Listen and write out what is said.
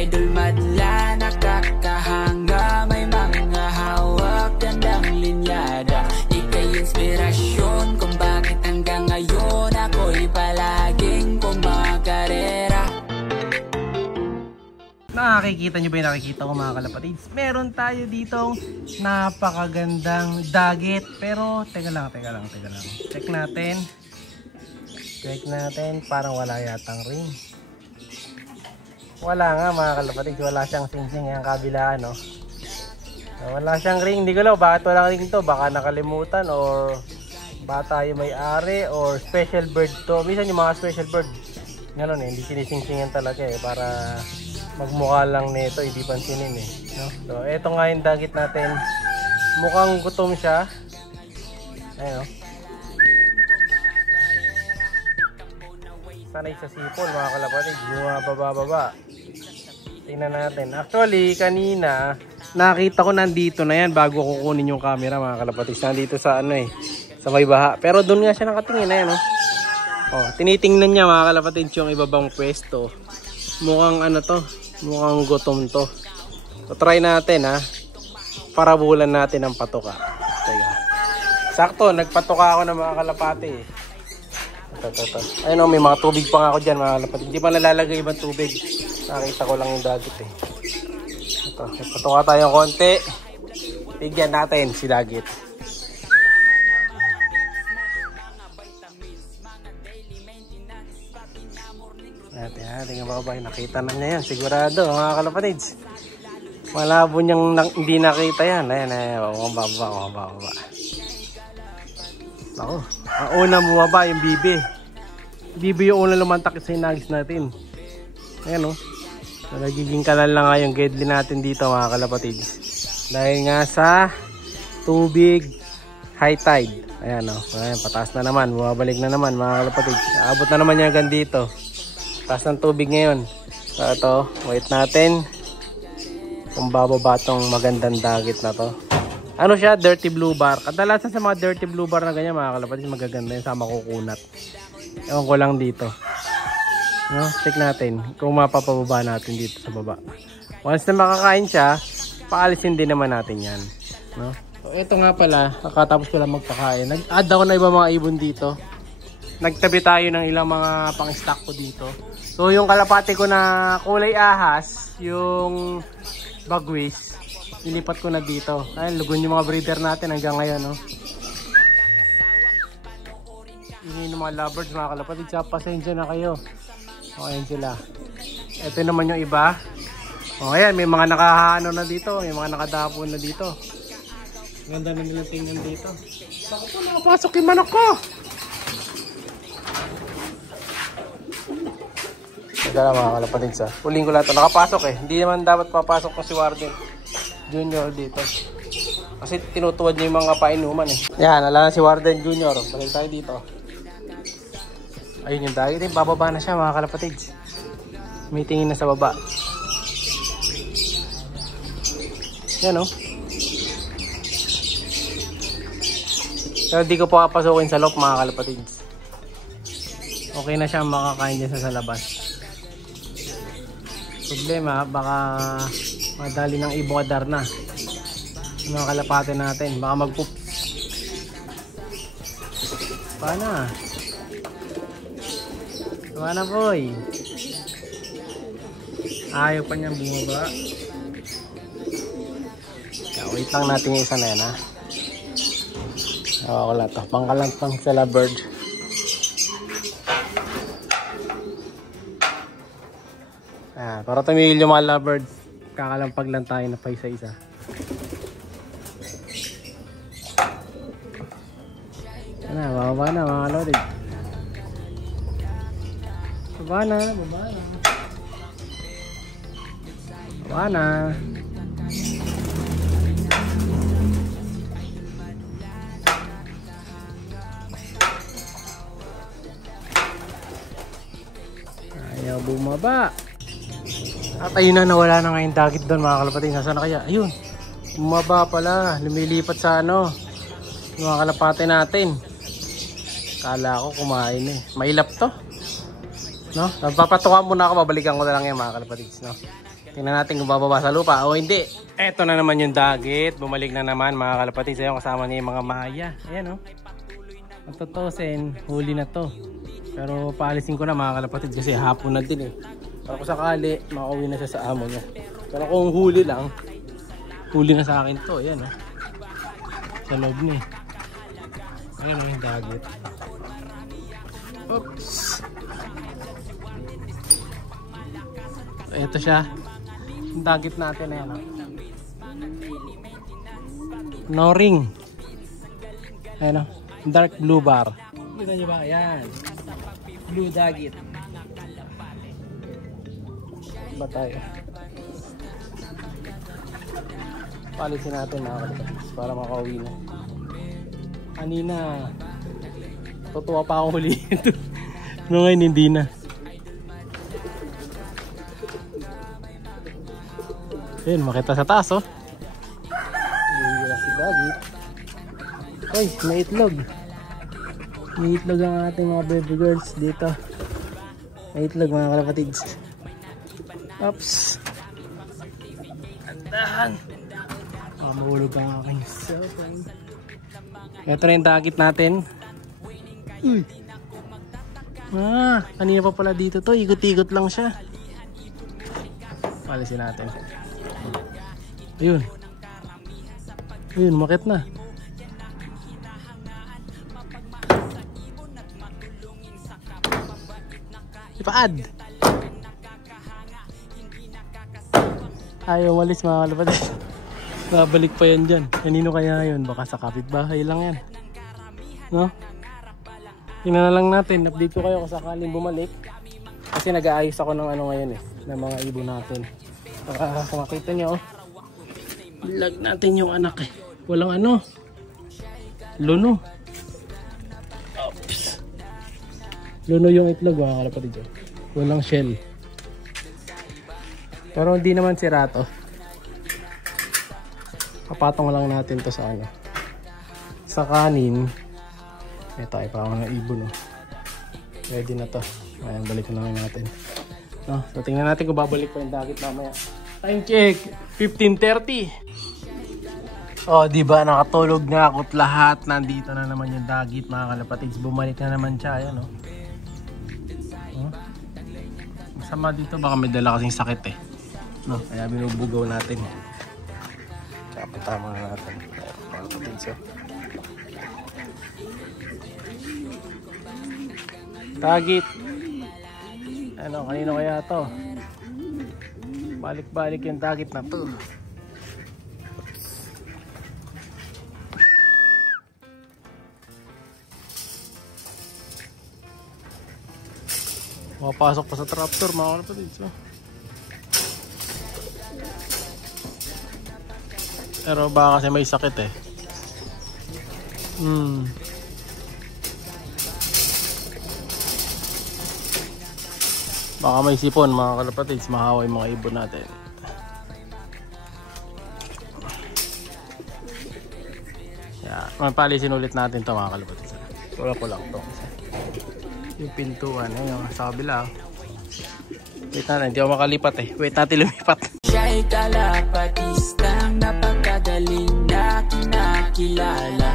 idol madla, nakakahanga, may mga hawak, gandang linyada. Ika'y inspirasyon kung bakit hanggang ngayon ako'y palaging kumakarera. Nakikita nyo ba yung nakikita ko mga kalapatids? Meron tayo ditong napakagandang dagit. Pero teka lang. Check natin. Parang wala yatang ring. Wala nga mga kalapatids. Wala siyang sing-sing yung kabilaan, no? Wala siyang ring. Hindi ko alam bakit walang ring to. Baka nakalimutan or baka tayo may-ari or special bird to. Minsan yung mga special bird gano'n hindi sinising-singan talaga para magmukha lang nito, hindi pansinin no? So eto nga yung dagit natin, mukhang gutom siya. Ayun, no? Sanay sa sipol mga kalapatid, bumababa. Tingnan natin. Actually kanina nakita ko nandito na yan bago kukunin yung camera mga kalapatid. Nandito sa sa may baha, pero doon nga siya nakatingin. Ayan, no? Tinitingnan niya mga kalapatid yung ibabang pwesto. Mukhang mukhang gutom to. So try natin parabulan natin ang patoka. Sakto, nagpatoka ako ng mga kalapati. Ito. Ayun, may mga tubig pa nga ako dyan mga kalapati. Hindi pa nalalagay ibang tubig. Nakita ko lang yung dagit Ito, nagpatoka tayo konti. Bigyan natin si dagit. Tingnan mo ba, nakita na niya yan sigurado mga kalapatids. Malabo niyang hindi nakita yan. Ayan, bumaba. Ako, ang una bumaba yung bibi yung una lumantak sa inagis natin. Ayan, so, nagiging kanal na nga yung gedli natin dito mga kalapatids, dahil nga sa tubig high tide. Ayan, ayan, pataas na naman, bumabalik na naman mga kalapatids. Naabot na naman yung hanggang dito. Taas ng tubig ngayon. So ito, wait natin kung bababa tong magandang dagit na to. Ano siya? Dirty blue bar. Kadalasan sa mga dirty blue bar na ganyan mga kalapatids, magaganda yun sa makukunat. Ewan ko lang dito. Check natin kung mapapababa natin dito sa baba. Once na makakain siya, paalisin din naman natin yan. So ito nga pala, kakatapos ko lang magpakain. Nag-add ako na iba mga ibon dito. Nagtabi tayo ng ilang mga pang-stock ko dito. So yung kalapati ko na kulay ahas, yung bagwis, nilipat ko na dito. Ayun, lugon yung mga breeder natin hanggang ngayon. Ini yung mga lovebirds mga kalapati, pasensya na kayo. Ayan sila. Ito naman yung iba. Ayan, may mga nakaano na dito, may mga nakadapo na dito. Ganda na nilang tingnan dito. Bakit po nakapasok yung manok ko? Ito mga kalapatids Huling ko lahat ito. Nakapasok Hindi naman dapat papasok ng si Warden Junior dito. Kasi tinutuwad niya yung mga painuman Yan, ala na si Warden Junior. Balik tayo dito. Ayun yung dagit bababa na siya mga kalapatids. May tingin na sa baba. Yan Pero di ko pa papasukin sa loob mga kalapatids. Okay na siya makakain dyan sa labas. Problema, baka madali ng ibokadar na yung mga kalapate natin. Baka mag-poop. Paana boy. Ayaw pa niyang bumaba. Wait lang natin yung isa na yan wala to. Pangkalantang sa lovebird. Para tumigil yung mga lovebirds, kakalampag lang tayo na pa isa-isa. Bababa na mga kalapatids. Baba na. Ayaw bumaba. At ayun na, nawala na nga yung dagit doon mga kalapatids. Nasaan na kaya? Ayun, bumaba pala. Lumilipat sa mga kalapate natin. Kala ko kumain Mailap to. No? Papatukan muna ako, babalikan ko na lang yan mga kalapatids, no? Tingnan natin kung bababa sa lupa o hindi. Eto na naman yung dagit. Bumalik na naman mga kalapatids. Ayun, kasama niya yung mga maya. Ayan, no? Ang tutusin, huli na to. Pero paalisin ko na mga kalapatids kasi hapon na din eh. Para kung sakali, makauwi na siya sa amo niya. Pero kung huli lang, huli na sa akin to. Ayan, no? Sa loob niya eh. Ayun, no? Yung dagit. Oops. Ito siya. Yung dagit natin na yan. No ring. Ayan o. Dark blue bar. Kita nyo ba? Ayan. Blue dagit. Ba tayo? Palisin natin mga kalapatids para makauwi na. Kanina tutuwa pa ako huli ito. No, ngayon hindi na. Ayun, makita sa taas oh. Hihila si dagit. Ay, may itlog. May itlog ang ating mga baby girls dito. May itlog mga kalapatids. Oops. Andahan. Mahulog ang aking cellphone. Ito na yung dagit natin. Uy. Kanina pa pala dito to. Ikot-ikot lang siya. Palisin natin. Ayun. Ayun, umakit na. Ipaad. Ayaw walis mga kalapatids. Babalik pa yan dyan. Kanino kaya yun? Baka sa kapitbahay lang yan. No? Tingnan na lang natin. Update ko kayo kung sakaling bumalik. Kasi nag-aayos ako ng ano ngayon eh. Ng mga ibon natin. Kung makita nyo oh. Vlog natin yung anak eh. Walang ano. Luno. Oops. Luno yung itlog mga kalapatids. Walang shell. Pero hindi naman sira to. Papatong lang natin to sa ano. Sa kanin. Ito ay parang ng ibon oh. Ready na to. Ayan, balikan lang natin. No, so tingnan natin kung babalik pa yung dagit mamaya. Time check, 15:30. Oh, di ba nakatulog na ako't lahat. Nandito na naman yung dagit mga kalapatids. Bumalik na naman siya, ayan oh. Masama dito, baka may dala kasing sakit eh. No, kaya binubugaw natin. Kaya patama na natin. Kalapatids oh. Dagit. Ano, kanino kaya to? Balik-balik yung dagit na to. Mapasok pa sa tractor mga kalapatids oh. Pero baka kasi may sakit eh. Baka may sipon mga kalapatids, mahawa yung mga ibon natin. Yeah, mapalisin ulit natin to mga kalapatids. Wala ko lang to. Yung pintuan, ayun sa kabila. Wait natin, hindi ako makalipat eh. Wait natin lumipat. Siya'y kalapatistang napakagaling na kinakilala.